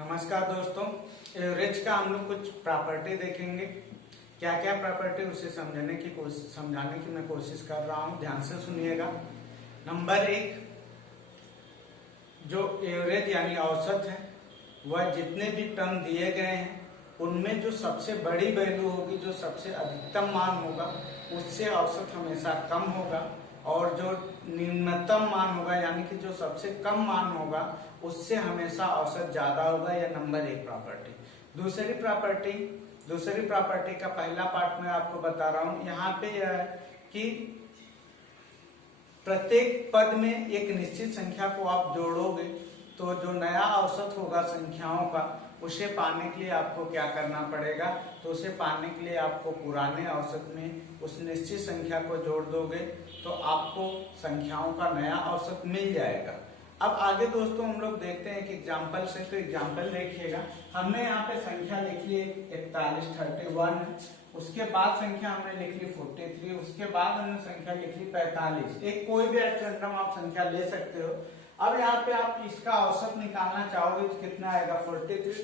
नमस्कार दोस्तों, एवरेज का हम लोग कुछ प्रॉपर्टी देखेंगे। क्या क्या प्रॉपर्टी उसे समझाने की मैं कोशिश कर रहा हूँ। ध्यान से सुनिएगा। नंबर एक, जो एवरेज यानी औसत है, वह जितने भी टर्म दिए गए हैं उनमें जो सबसे बड़ी वैल्यू होगी, जो सबसे अधिकतम मान होगा, उससे औसत हमेशा कम होगा, और जो न्यूनतम मान होगा यानी कि जो सबसे कम मान होगा उससे हमेशा औसत ज्यादा होगा। यह नंबर एक प्रॉपर्टी। दूसरी प्रॉपर्टी का पहला पार्ट मैं आपको बता रहा हूं। यहाँ पे यह है कि प्रत्येक पद में एक निश्चित संख्या को आप जोड़ोगे तो जो नया औसत होगा संख्याओं का, उसे पाने के लिए आपको क्या करना पड़ेगा, तो उसे पाने के लिए आपको पुराने औसत में उस निश्चित संख्या को जोड़ दोगे तो आपको संख्याओं का नया औसत मिल जाएगा। अब आगे दोस्तों हम लोग देखते हैं कि एग्जाम्पल से। तो एग्जाम्पल देखिएगा, हमने यहाँ पे संख्या लिख ली 41, 31, उसके बाद संख्या हमने लिख ली 43, उसके बाद हमने संख्या लिख ली 45। एक कोई भी रैंडम आप संख्या ले सकते हो। अब यहाँ पे आप इसका औसत निकालना चाहोगे तो कितना आएगा, 43।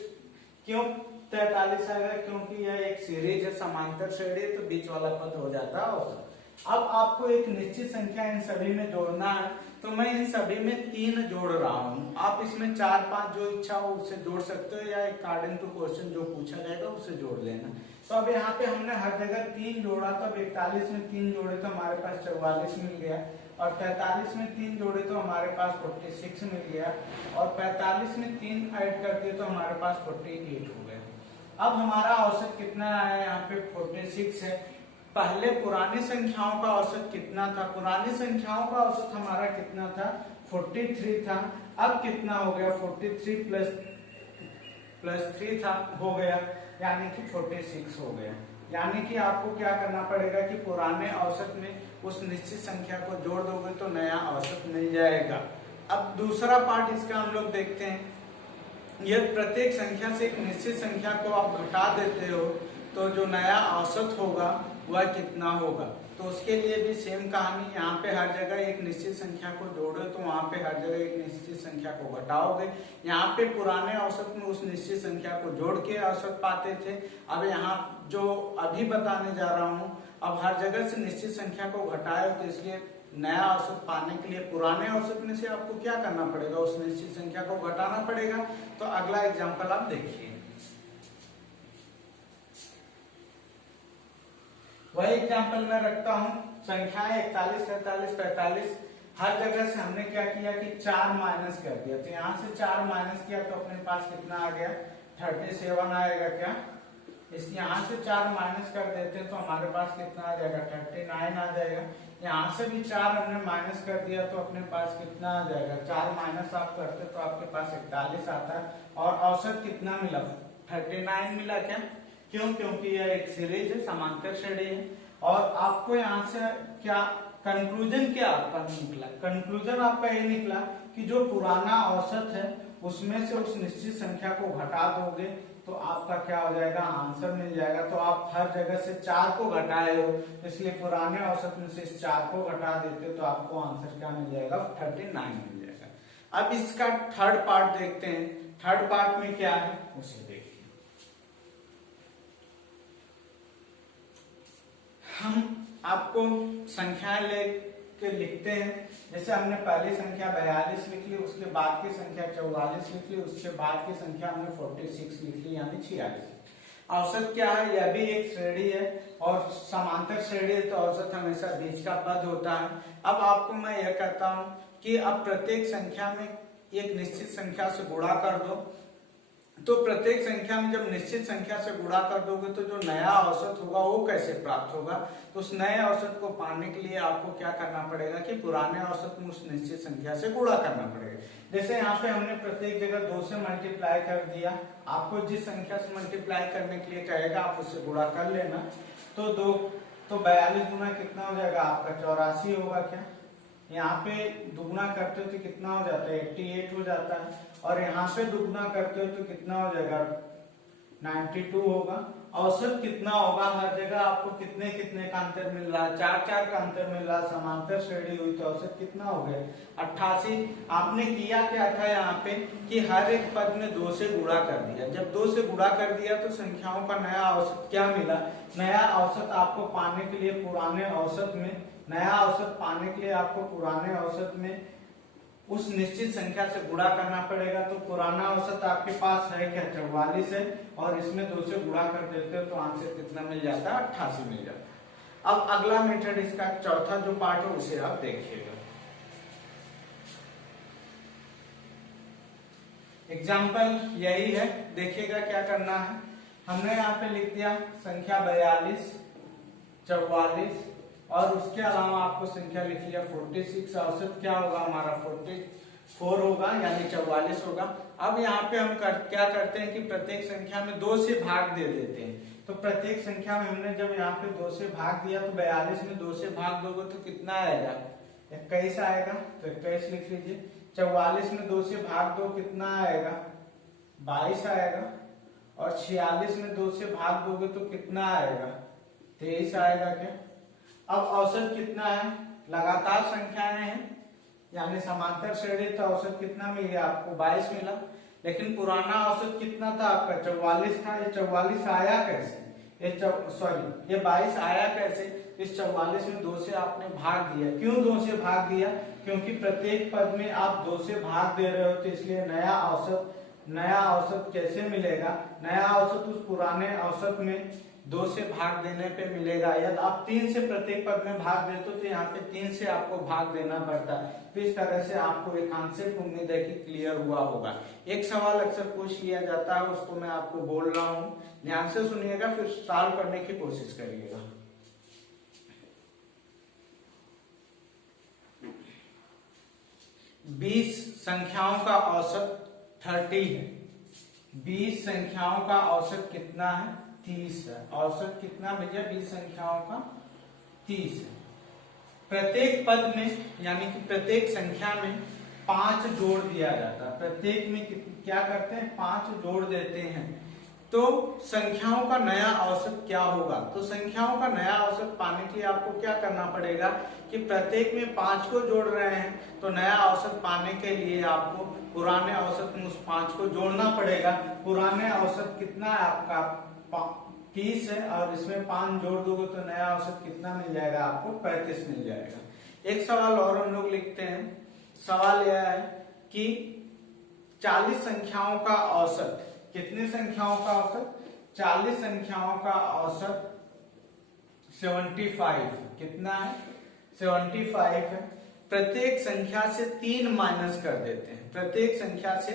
क्यों 43 आएगा? क्योंकि यह एक सीरीज है, समांतर श्रेणी, तो बीच वाला पद हो जाता है औसत। अब आपको एक निश्चित संख्या इन सभी में जोड़ना है, तो मैं इन सभी में 3 जोड़ रहा हूँ। आप इसमें 4, 5 जो इच्छा हो उससे जोड़ सकते हो, या अकॉर्डिंग टू क्वेश्चन जो पूछा जाएगा उससे जोड़ लेना। तो अब यहाँ पे हमने हर जगह 3 जोड़ा, तो 41 में 3 जोड़े तो हमारे पास 44 मिल गया, और 43 में 3 जोड़े तो हमारे पास 46 मिल गया, और 45 में 3 ऐड करते तो हमारे पास 48 हो गया। अब हमारा औसत कितना है, यहाँ पे 46 है। पहले पुरानी संख्याओं का औसत कितना था? पुरानी संख्याओं का औसत हमारा कितना था, 43 था। अब कितना हो गया, 43 प्लस 3 था, हो गया, यानी कि 46 हो गया। यानी कि आपको क्या करना पड़ेगा कि पुराने औसत में उस निश्चित संख्या को जोड़ दोगे तो नया औसत मिल जाएगा। अब दूसरा पार्ट इसका हम लोग देखते हैं। यदि प्रत्येक संख्या से एक निश्चित संख्या को आप घटा देते हो तो जो नया औसत होगा वह कितना होगा। तो उसके लिए भी सेम कहानी, यहाँ पे हर जगह एक निश्चित संख्या को जोड़ो तो वहां पे हर जगह एक निश्चित संख्या को घटाओगे। यहाँ पे पुराने औसत में उस निश्चित संख्या को जोड़ के औसत पाते थे। अब यहाँ जो अभी बताने जा रहा हूँ, अब हर जगह से निश्चित संख्या को घटाए, तो इसलिए नया औसत पाने के लिए पुराने औसत में से आपको क्या करना पड़ेगा, उस निश्चित संख्या को घटाना पड़ेगा। तो अगला एग्जाम्पल आप देखिए। वही एग्जाम्पल मैं रखता हूं। संख्याएं 41, 43, 45, हर जगह से हमने क्या किया कि 4 माइनस कर दिया। तो यहाँ से 4 माइनस किया तो अपने पास कितना आ गया, 37 आएगा। क्या इस यहाँ से 4 माइनस कर देते तो हमारे पास कितना आ जाएगा, 39 आ जाएगा। यहाँ से भी 4 हमने माइनस कर दिया तो अपने पास कितना आ जाएगा, 4 माइनस आप करते तो आपके पास 41 आता है। और औसत कितना मिला, 39 मिला। क्या क्यों? क्योंकि यह एक सीरीज है, समांतर श्रेणी है। और आपको यहाँ से क्या कंक्लूजन क्या आपका निकला? कंक्लूजन आपका ये निकला कि जो पुराना औसत है उसमें से उस निश्चित संख्या को घटा दोगे तो आपका क्या हो जाएगा, आंसर मिल जाएगा। तो आप हर जगह से 4 को घटाए हो, इसलिए पुराने औसत में से इस 4 को घटा देते तो आपको आंसर क्या मिल जाएगा, 39 मिल जाएगा। अब इसका थर्ड पार्ट देखते हैं। थर्ड पार्ट में क्या है उसे देखिए। हम आपको संख्याएं लेके लिखते हैं। जैसे हमने पहली संख्या 42 लिख ली, उसके बाद की संख्या 44 लिख ली, उसके बाद की संख्या हमने 46 लिख ली, यानी 46। औसत क्या है, यह भी एक श्रेणी है, और समांतर श्रेणी है तो औसत हमेशा बीच का पद होता है। अब आपको मैं यह कहता हूं कि अब प्रत्येक संख्या में एक निश्चित संख्या से गुणा कर दो। तो प्रत्येक संख्या में जब निश्चित संख्या से गुणा कर दोगे तो जो नया औसत होगा वो कैसे प्राप्त होगा, तो उस नए औसत को पाने के लिए आपको क्या करना पड़ेगा कि पुराने औसत में उस निश्चित संख्या से गुणा करना पड़ेगा। जैसे यहाँ पे हमने प्रत्येक जगह 2 से मल्टीप्लाई कर दिया। आपको जिस संख्या से मल्टीप्लाई करने के लिए कहेगा आप उससे गुणा कर लेना। तो 42 गुना कितना हो जाएगा आपका, 84 होगा। क्या यहाँ पे दुगुना करते हो तो कितना हो जाता है, 88 हो जाता है। और यहाँ पे दुगुना करते हो तो कितना हो जाएगा, 92 होगा। औसत कितना होगा, हर जगह आपको कितने कितने का अंतर मिल रहा है, 4 का अंतर मिल रहा है, समांतर श्रेणी हुई तो औसत कितना हो गया 88। आपने किया क्या था यहाँ पे कि हर एक पद में 2 से गुणा कर दिया। जब 2 से गुणा कर दिया तो संख्याओं का नया औसत क्या मिला, नया औसत आपको पाने के लिए पुराने औसत में, नया औसत पाने के लिए आपको पुराने औसत में उस निश्चित संख्या से गुणा करना पड़ेगा। तो पुराना औसत आपके पास है क्या 44 है, और इसमें 2 से गुणा कर देते हो तो आंसर कितना मिल जाता है 88 मिल जाता है। अब अगला मेथड इसका चौथा जो पार्ट है उसे आप देखिएगा। एग्जाम्पल यही है, देखिएगा क्या करना है। हमने यहाँ पे लिख दिया संख्या 42, 44 और उसके अलावा आपको संख्या लिख लिया 46। औसत क्या होगा हमारा 44 होगा, यानी 44 होगा। अब यहाँ पे हम क्या करते हैं कि प्रत्येक संख्या में 2 से भाग दे देते हैं। तो प्रत्येक संख्या में हमने जब यहाँ पे 2 से भाग दिया तो 42 में 2 से भाग दोगे तो कितना आएगा 21 आएगा, तो 21 लिख लीजिए। 44 में 2 से भाग दो कितना आएगा 22 आएगा, और 46 में 2 से भाग दोगे तो कितना आएगा 23 आएगा क्या। अब औसत कितना है, लगातार संख्याएं हैं यानी समांतर श्रेणी, तो औसत कितना मिल गया आपको 22 मिला। लेकिन पुराना औसत कितना था आपका 44 था। ये 44 आया कैसे, ये 22 आया कैसे, इस 44 में 2 से आपने भाग दिया। क्यों 2 से भाग दिया, क्योंकि प्रत्येक पद में आप 2 से भाग दे रहे हो, तो इसलिए नया औसत कैसे मिलेगा, नया औसत उस पुराने औसत में 2 से भाग देने पे मिलेगा। यदि आप 3 से प्रत्येक पद में भाग देते हो तो यहाँ पे 3 से आपको भाग देना पड़ता है। तो इस तरह से आपको एक कॉन्सेप्ट उम्मीद है कि क्लियर हुआ होगा। एक सवाल अक्सर पूछ लिया जाता है, उसको मैं आपको बोल रहा हूँ, ध्यान से सुनिएगा फिर सॉल्व करने की कोशिश करिएगा। बीस संख्याओं का औसत 30 है। 20 संख्याओं का औसत कितना है 30 है। औसत कितना भैया 20 संख्याओं का 30 है। प्रत्येक पद में यानी कि प्रत्येक संख्या में 5 जोड़ दिया जाता है। प्रत्येक में क्या करते हैं 5 जोड़ देते हैं। तो संख्याओं का नया औसत क्या होगा, तो संख्याओं का नया औसत पाने के लिए आपको क्या करना पड़ेगा कि प्रत्येक में 5 को जोड़ रहे हैं, तो नया औसत पाने के लिए आपको पुराने औसत में उस 5 को जोड़ना पड़ेगा। पुराने औसत कितना है आपका 30 है, और इसमें 5 जोड़ दोगे तो नया औसत कितना मिल जाएगा आपको 35 मिल जाएगा। एक सवाल और हम लोग लिखते हैं। सवाल यह है कि 40 संख्याओं का औसत, कितनी संख्याओं का औसत 40 संख्याओं का औसत 75 कितना है 75 है। प्रत्येक संख्या से 3 माइनस कर देते हैं। प्रत्येक संख्या से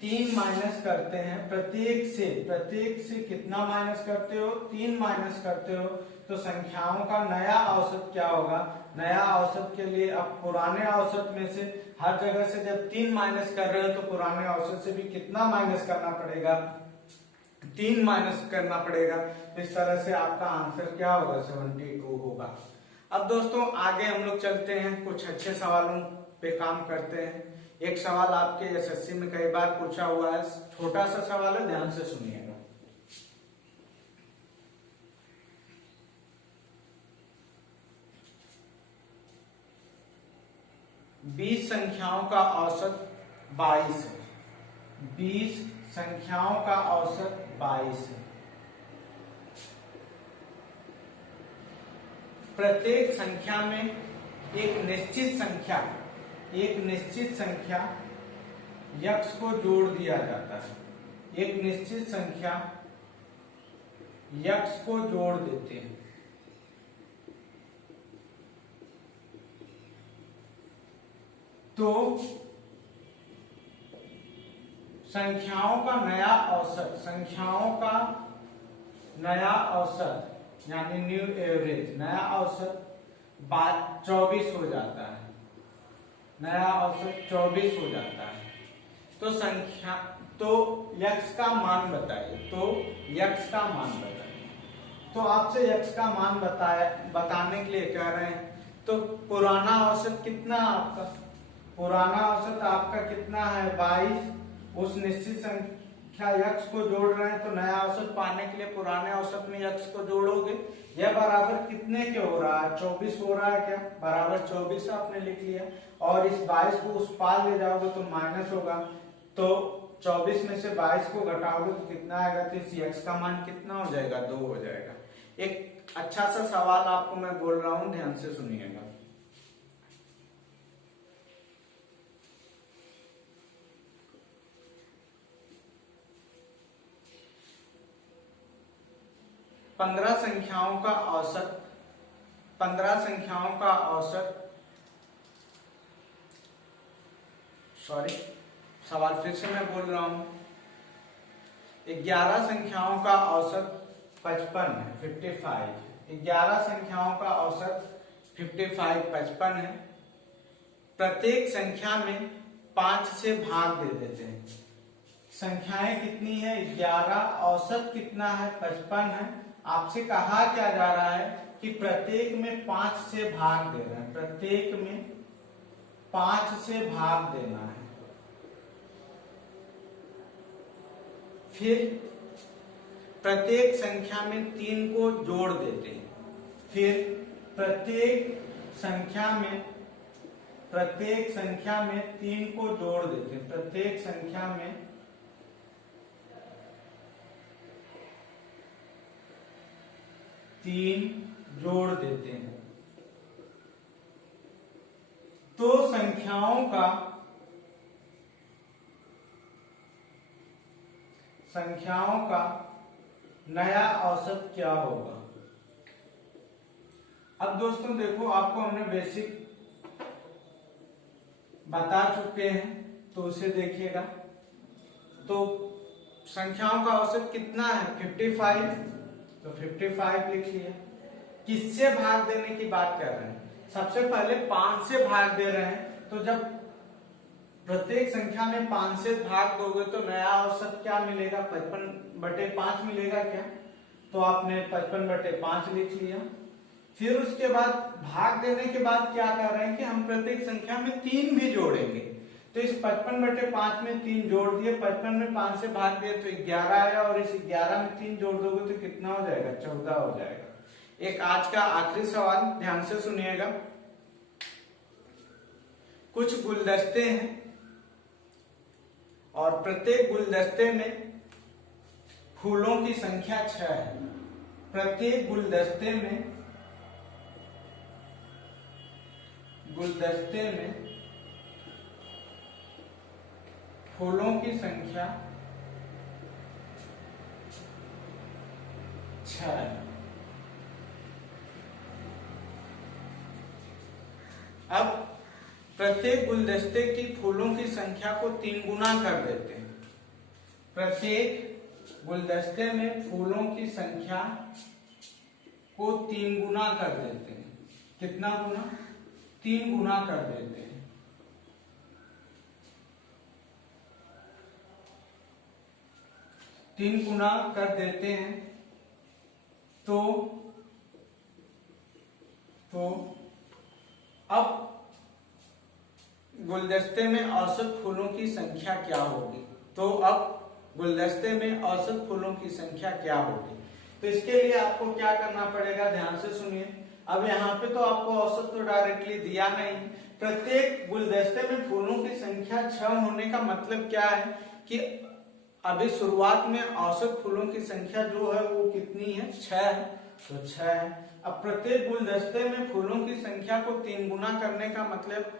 3 माइनस करते हैं। प्रत्येक से कितना माइनस करते हो 3 माइनस करते हो, तो संख्याओं का नया औसत क्या होगा। नया औसत के लिए अब पुराने औसत में से हर जगह से जब 3 माइनस कर रहे हो तो पुराने औसत से भी कितना माइनस करना पड़ेगा 3 माइनस करना पड़ेगा। इस तरह से आपका आंसर क्या होगा 72 होगा। अब दोस्तों आगे हम लोग चलते हैं, कुछ अच्छे सवालों पे काम करते हैं। एक सवाल आपके एसएससी में कई बार पूछा हुआ है, छोटा सा सवाल है, ध्यान से सुनिएगा। बीस संख्याओं का औसत 22 है। 20 संख्याओं का औसत 22 है। प्रत्येक संख्या में एक निश्चित संख्या यक्स को जोड़ दिया जाता है। एक निश्चित संख्या यक्स को जोड़ देते हैं। तो संख्याओं का नया औसत यानी न्यू एवरेज, नया औसत 24 हो जाता है। नया औसत 24 हो जाता है। तो यक्स का मान बताइए। तो आपसे यक्स का मान बताने के लिए कह रहे हैं। तो पुराना औसत कितना आपका, पुराना औसत आपका कितना है 22। उस निश्चित संख्या यक्स को जोड़ रहे हैं तो नया औसत पाने के लिए पुराने औसत में यक्स को जोड़ोगे। यह बराबर कितने के हो रहा है, 24 हो रहा है क्या, बराबर 24 आपने लिख लिया। और इस 22 को उस पार ले जाओगे तो माइनस होगा, तो 24 में से 22 को घटाओगे तो कितना आएगा, तो इस यक्स का मान कितना हो जाएगा, 2 हो जाएगा। एक अच्छा सा सवाल आपको मैं बोल रहा हूं, ध्यान से सुनिएगा। पंद्रह संख्याओं का औसत सॉरी, सवाल फिर से मैं बोल रहा हूं। 11 संख्याओं का औसत 55 है, 55। 11 संख्याओं का औसत 55 है। प्रत्येक संख्या में 5 से भाग दे देते हैं। संख्याएं कितनी है, 11, औसत कितना है, 55 है। आपसे कहा क्या जा रहा है कि प्रत्येक में 5 से भाग दे रहे हैं, प्रत्येक में 5 से भाग देना है। फिर प्रत्येक संख्या में 3 को जोड़ देते हैं। फिर प्रत्येक संख्या में 3 को जोड़ देते हैं। प्रत्येक संख्या में 3 जोड़ देते हैं। तो संख्याओं का नया औसत क्या होगा। अब दोस्तों देखो, आपको हमने बेसिक बता चुके हैं, तो उसे देखिएगा। तो संख्याओं का औसत कितना है, 55, तो 55 लिख लिया। किससे भाग देने की बात कर रहे हैं, सबसे पहले 5 से भाग दे रहे हैं। तो जब प्रत्येक संख्या में 5 से भाग दोगे तो नया औसत क्या मिलेगा, 55/5 मिलेगा क्या, तो आपने 55/5 लिख लिया। फिर उसके बाद भाग देने के बाद क्या कर रहे हैं कि हम प्रत्येक संख्या में 3 भी जोड़ेंगे। तो इस 55/5 में 3 जोड़ दिए, 55 में 5 से भाग दिए तो 11 आया, और इस 11 में 3 जोड़ दोगे तो कितना हो जाएगा, 14 हो जाएगा। एक आज का आखिरी सवाल, ध्यान से सुनिएगा। कुछ गुलदस्ते हैं और प्रत्येक गुलदस्ते में फूलों की संख्या 6 है। प्रत्येक गुलदस्ते में फूलों की संख्या 6 है। अब प्रत्येक गुलदस्ते की फूलों की संख्या को 3 गुना कर देते हैं। प्रत्येक गुलदस्ते में फूलों की संख्या को 3 गुना कर देते हैं। कितना गुना, 3 गुना कर देते हैं। 3 गुना कर देते हैं तो अब गुलदस्ते में औसत फूलों की संख्या क्या होगी, तो अब गुलदस्ते में औसत फूलों की संख्या क्या होगी। तो इसके लिए आपको क्या करना पड़ेगा, ध्यान से सुनिए। अब यहाँ पे तो आपको औसत तो डायरेक्टली दिया नहीं। प्रत्येक गुलदस्ते में फूलों की संख्या 6 होने का मतलब क्या है कि अभी शुरुआत में औसत फूलों की संख्या जो है वो कितनी है, 6 है, तो 6 है। अब प्रत्येक गुलदस्ते में फूलों की संख्या को 3 गुना करने का मतलब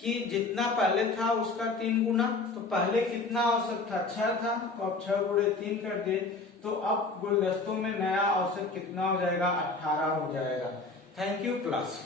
कि जितना पहले था उसका 3 गुना। तो पहले कितना औसत था, 6 था, तो अब 6 गुणे 3 कर दिए, तो अब गुलदस्तों में नया औसत कितना हो जाएगा, 18 हो जाएगा। Thank you class.